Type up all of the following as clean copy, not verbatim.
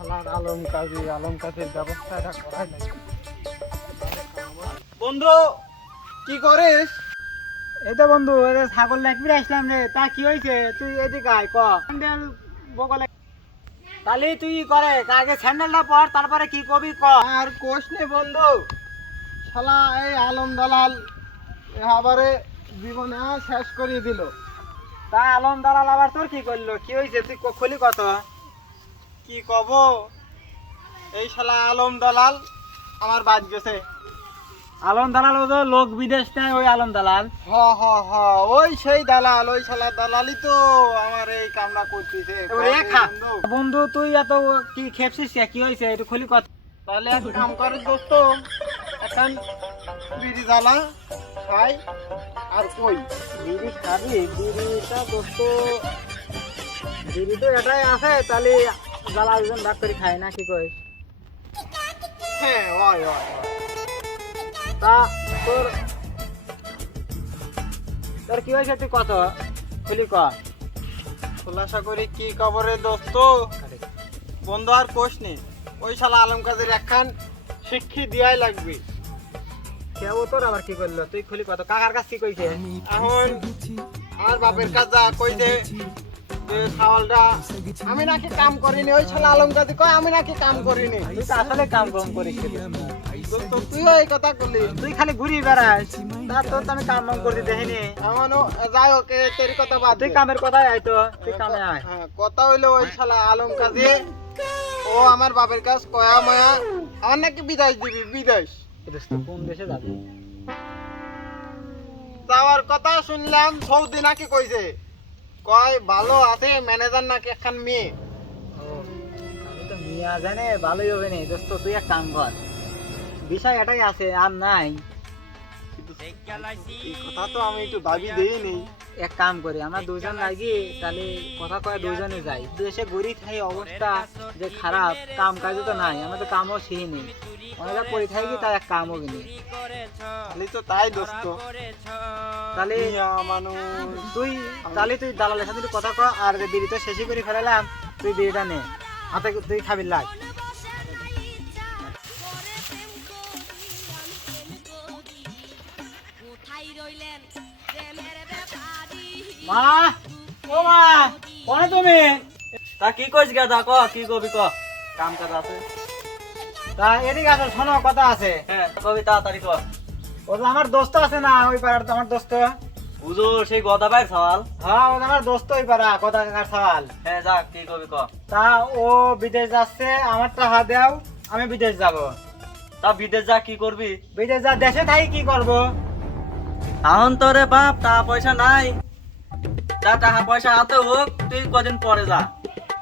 শালার আলম কাজের ব্যবস্থাটা করাই লাগে। বন্ধু কি করিস? এই তো বন্ধু, এই যে ছাগল লাগবি আসলাম রে। তা কি হয়েছে? তুই এদিকে আয়, ক স্যান্ডেল বগলে। তাহলে তুই করে আগে স্যান্ডেলটা পর, তারপরে কি কবি ক। আর কোষ নে বন্ধু, শালা এই আলম দালাল আবারে জীবনে শেষ করিয়ে দিল। তা আলম দালাল আবার তোর কি করলো? কি হয়েছে? তুই খুলি কত। কি কব, এই শালা আলম দালাল আমার বাদ গেছে। আলম দালাল ও তো লোক বিদেশ নেয়, ওই আলম দালাল। হ হ হ, ওই সেই দালাল, ওই শালা দালালই তো আমার এই কামটা করতেছে। বন্ধু তুই এত কি খেপছিস? কি হয়েছে? একটু খুলি কত। তাহলে এক কাম করে দোস্ত, এখন বিড়ি জ্বালা খাই আর কই। বিড়ি খাবি? বিড়িটা দোস্ত, বিড়ি তো এটাই আছে, তাহলে জ্বালা একজন ভাগ করে খায় না, কি কই? হ্যাঁ ওই ওই ওই। তা তোর তোর কি হয়েছে? তুই কত খুলি ক। খোলাসা করে কি খবরে দোস্ত, বন্ধু আর কোষ নেই। ওই শালা আলম কাজের একখান শিক্ষি দিয়াই লাগবে। কেউ তোর আবার কি করলো? তুই খুলি কত। কাকার কাছ কি কইছে? এখন আমার বাপের কাজ যা কইছে যে ছাওয়ালটা আমি নাকি কাম করিনি। ওই শালা আলম কাজে কয় আমি নাকি কাম করিনি। তুই তো আসলে কাম কম করিস। দোস্ত তুইও এই কথা বললি। তুই খালি ঘুরি বেড়াস, তা তোর তো আমি কাম কাম করতে দেখিনি। এমনও যাই হোক, তোর কথা বাদ দে। তুই কামের কথাই আয় তো, তুই কামে আয়। হ্যাঁ, কথা হইলো ওই শালা আলম কাজে ও আমার বাপের কাজ কয়া ময়া আমার নাকি বিদেশ দিবি। বিদেশ দোস্ত কোন দেশে যাবি? যাওয়ার কথা শুনলাম, সৌদি নাকি কইছে। কয় ভালো আছে ম্যানেজার নাকি একখান মেয়ে। ও, আমি তো মিয়া জানে ভালোই হবে না দোস্ত। তুই এক কাম কর, বিষয় এটাই আছে আর নাই। কিন্তু এই কথা তো আমি একটু দাবি দেইনি। এক কাম করি, আমরা দুজন লাগি, তাহলে কথা কয় দুজনে যাই। দেশে গরিব থাই অবস্থা যে খারাপ, কাম কাজও তো নাই, আমরা তো কামও শিখিনি। অনেকটা পড়ে থাকি, তাই এক কামও কিনি। খালি তো তাই দোস্ত, তাহলে মিয়া মানুষ। তুই দালালের সাথে একটু কথা কয়, আর বিড়ি তো শেষই করে ফেলালাম, তুই বিড়িটা নে হাতে, তুই খাবি লাগ। মা, ও মা, কোনে তুমি? তা কি কইছ গাদা, ক কি কবি ক। কাম কাজ আছে। তা এদিকে আসো, শোনো কথা আছে। হ্যাঁ কবি তাড়াতাড়ি ক। ও তো আমার দোস্ত আছে না, ওই পাড়ার তো আমার দোস্ত। হুজুর সেই গদা ভাইয়ের সওয়াল। হ্যাঁ, ও তো আমার দোস্ত, ওই পাড়া কথা কাকার সওয়াল। হ্যাঁ যা, কি কবি ক। তা ও বিদেশ যাচ্ছে, আমার টাকা দাও, আমি বিদেশ যাব। তা বিদেশ যা কি করবি? বিদেশ যা, দেশে থাকি কি করব? এখন তো রে বাপ টাকা পয়সা নাই। তা টাকা পয়সা হাতে হোক, তুই কদিন পরে যা।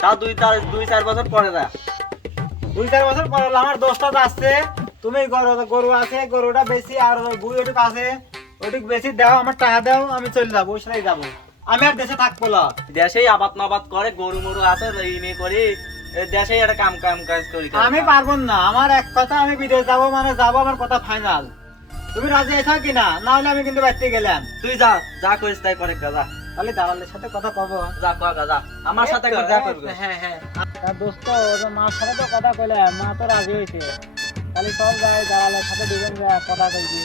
তা 2-4 বছর পরে যা। 2-4 বছর পর হলো, আমার দোস্ত যাচ্ছে। তুমি গরু আছে, গরুটা বেশি, আর বুড়ি ওটুক আছে, ওটুক বেশি দাও, আমার টাকা দাও, আমি চলে যাবো, ওই সময় যাবো। আমি আর দেশে থাকবো না। দেশেই আবাদ মাবাদ করে, গরু মরু আছে ইনি করি, দেশেই একটা কাম কাম কাজ করি। আমি পারবো না, আমার এক কথা, আমি বিদেশ যাবো মানে যাবো, আমার কথা ফাইনাল। তুমি রাজি আছো কিনা? না হলে আমি কিন্তু বাড়তে গেলাম। তুই যা, যা করিস তাই করে যা। তাহলে দালালের সাথে কথা কব। যা কর যা, আমার সাথে একবার দেখা করবি। হ্যাঁ হ্যাঁ, তার দোস্ত মার সাথে তো কথা কইলাম, মা তো রাজি হয়েছে। তাহলে সব যাই, দালালের সাথে দুজন যায় কথা কইবি,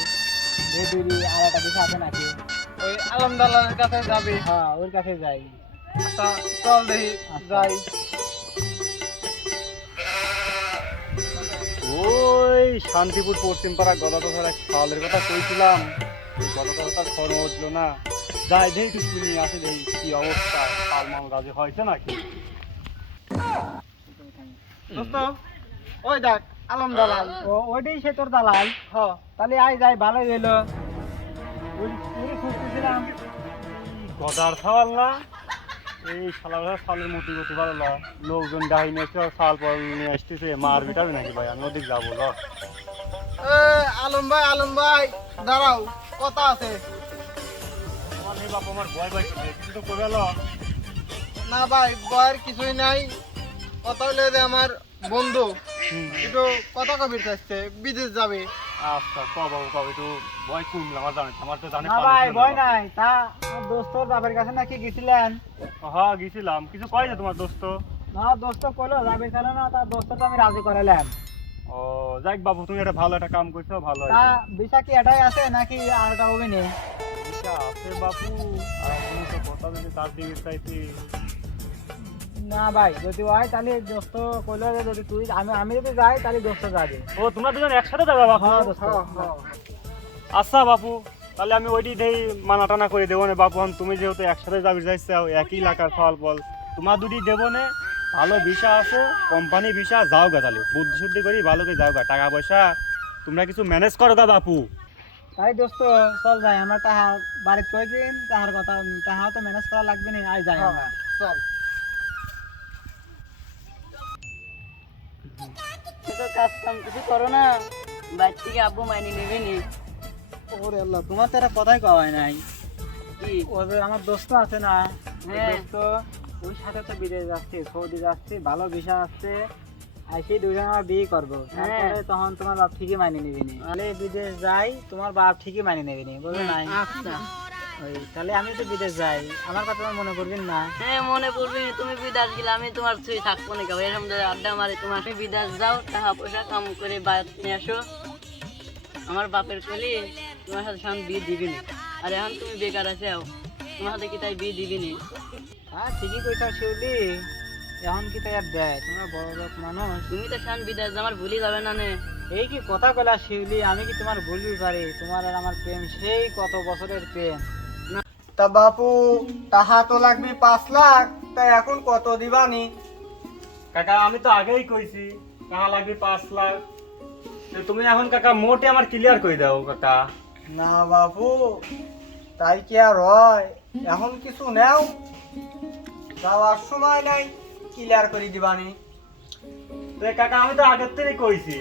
বিড়ি আর একটা বিষয় আছে নাকি। ওই আলম দালালের কাছে যাবি? হ্যাঁ, ওর কাছে যাই। আচ্ছা চল দেখি যাই। ওই শান্তিপুর পশ্চিম পাড়া গদাটা ধরা খাওয়ালের কথা কইছিলাম, গদাটা তার খরচ উঠলো না। যাই দেখি একটু শুনি, আসে দেখি কি অবস্থা, খাল মাল রাজি হয়েছে নাকি। দোস্ত ওই দেখ আলম দালাল। ওইটাই সে তোর দালাল। হ, তাহলে আই যাই, ভালোই হইলো। ওই খুঁজতেছিলাম। গদার খাওয়াল না, এই শালা সালের মতি গতি ভালো না, লোকজন ডাহি নিয়েছে, সাল পর নিয়ে আসতেছে, মার বিটাবে নাকি ভাই, আমি ওদিক যাবো না। আলম ভাই দাঁড়াও, কথা আছে। আমার এই বাপ আমার ভয় পাইছে, কিন্তু করে না ভাই, ভয়ের কিছুই নাই। কথা হইলে যে আমার বন্ধু একটু কথা কবির চাইছে, বিদেশ যাবে। আচ্ছা কবে কবে তো ভয় কমলে আমার জানে, আমার তো জানে। না ভাই, ভয় নাই। তা আমার দোস্তর বাপের কাছে নাকি গেছিলেন? হ্যাঁ গেছিলাম, কিছু কয় না তোমার দোস্ত? না দোস্ত কইলো যাবে কেন না, তার দোস্ত তো আমি রাজি করালাম। ও যাক বাপু, তুমি একটা ভালো একটা কাম করছো, ভালো তা হয়েছে। বিষা কি এটাই আছে নাকি আরটা হবে না? আচ্ছা, আছে বাপু, আর কোনো তো কথা যদি তার দিকে চাইছি। না ভাই, যদি হয় তাহলে দোস্ত কইলো যে যদি তুই আমি যদি যাই তাহলে দোস্ত যাবে। ও তোমরা দুজন একসাথে যাবে বাপু? হ্যাঁ দোস্ত। আচ্ছা বাপু, তাহলে আমি ওইটি দেই মানা টানা করে দেবো না বাপু। তুমি যেহেতু একসাথে যাবি যাইছাও, একই এলাকার ফল ফল, তোমার দুটি দেবো না। ভালো ভিসা আছে, কোম্পানি ভিসা, যাও গা তাহলে বুদ্ধি শুদ্ধি করি ভালো করে যাও গা। টাকা পয়সা তোমরা কিছু ম্যানেজ করো গা বাপু। তাই দোস্ত চল যাই, আমরা তাহা বাড়িতে কইছিন তাহার কথা, তাহা তো ম্যানেজ করা লাগবে না, আই যাই আমরা। চল। তো কাজ কাম কিছু করো না, বাইর থেকে আব্বু মাইনে নেবে নি। ওরে আল্লাহ, তোমার তো একটা কথাই কওয়া হয় নাই। কি? ও যে আমার দোস্ত আছে না, ওই হ্যাঁ। দোস্ত ওই সাথে তো বিদেশ যাচ্ছে, সৌদি যাচ্ছে, ভালো ভিসা আসছে, আর সেই দুজন আমার বিয়ে করবো। তারপরে তখন তোমার বাপ ঠিকই মাইনে নেবে নি। তাহলে বিদেশ যাই, তোমার বাপ ঠিকই মাইনে নেবে নি, বুঝলে নাই? আচ্ছা। ওই তাহলে আমি তো বিদেশ যাই, আমার কথা তোমার মনে করবেন না? হ্যাঁ মনে পড়বে, তুমি বিদেশ গেলে আমি তোমার ছুঁই থাকবো না কেবল এরকম ধরে আড্ডা মারি। তোমার তুমি বিদেশ যাও, টাকা পয়সা কাম করে বাইরে নিয়ে আসো, আমার বাপের কলি তোমার সাথে সামনে বিয়ে দিবি না। আর এখন তুমি বেকার আছো, তোমার সাথে কি তাই বিয়ে দিবি না? হ্যাঁ ঠিকই কইছো শিউলি, এখন কি তাই আর দেয়, তোমরা বড় লোক মানুষ। তুমি তো সামনে বিদেশ যাও, আমার ভুলি যাবে না নে। এই কি কথা কইলা শিউলি, আমি কি তোমার ভুলবি পারি? তোমার আর আমার প্রেম সেই কত বছরের প্রেম। তা বাপু, টাকা তো লাগবে 5 লাখ, তাই এখন কত দিবানি? কাকা আমি তো আগেই কইছি টাকা লাগবে 5 লাখ। তো তুমি এখন কাকা মোটে আমার ক্লিয়ার করে দাও কাকা। না বাপু, তাই কি আর হয়? এখন কিছু নেও, যাওয়ার সময় নাই, ক্লিয়ার করে দিবানি। তো কাকা আমি তো আগের থেকেই কইছি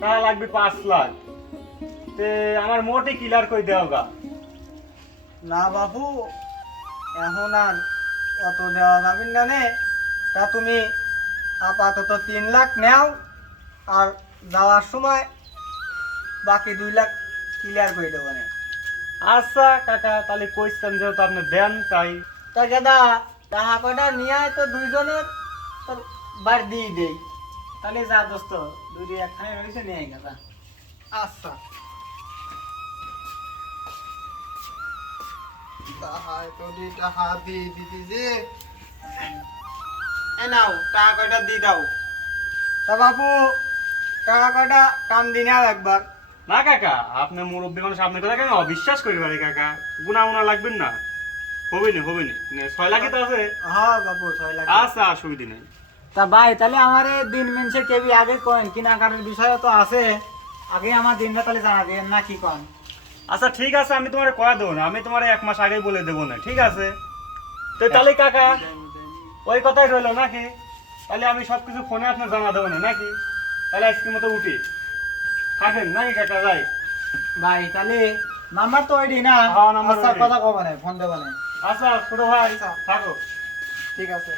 টাকা লাগবে 5 লাখ, তে আমার মোটে ক্লিয়ার করে দাও গা। না বাপু, এখন আর অত দেওয়া যাবে না নে। তা তুমি আপাতত 3 লাখ নেও, আর যাওয়ার সময় বাকি 2 লাখ ক্লিয়ার করে দেবো না। আচ্ছা কাকা, তাহলে কইছেন যেহেতু আপনি দেন তাই। তা দাদা, টাকা কটা নিয়ে আয় তো, দুইজনের তোর বাড়ি দিয়ে দেই। তাহলে যা দোস্ত, দুই একখানে রয়েছে নিয়ে গেছা। আচ্ছা। তাহাই তো 2 টাকা দিয়ে দিদি যে, এ নাও টাকা কয়টা দিয়ে দাও। তা বাপু, টাকা কয়টা টান দিন আর একবার। না কাকা, আপনি মুরব্বী মানুষ, আপনার কথা কেন অবিশ্বাস করি পারি কাকা? গুনা মুনা লাগবেন না, হবে না হবে না। 6 লাখই তো আছে। হ্যাঁ বাপু, 6 লাখ। আচ্ছা, অসুবিধা নেই। তা ভাই তাহলে আমার এই দিন মিনসে কেবি আগে কয়েন কেনাকাটার বিষয় তো আছে, আগে আমার দিনটা তাহলে জানা দেন না কি কন? আচ্ছা ঠিক আছে, আমি তোমার কয়া দেবো না, আমি তোমার 1 মাস আগেই বলে দেবো না, ঠিক আছে? তো তাহলে কাকা ওই কথাই রইলো নাকি? তাহলে আমি সবকিছু ফোনে আপনার জানা দেবো না নাকি? তাহলে আজকের মতো উঠি, থাকেন নাকি কাকা? যাই। ভাই তাহলে নাম্বার তো ওইডি না? হ্যাঁ, নাম্বার আচ্ছা, ওইডি। কথা কব না, ফোন দেব না। আচ্ছা ছোট ভাই, থাকো। ঠিক আছে।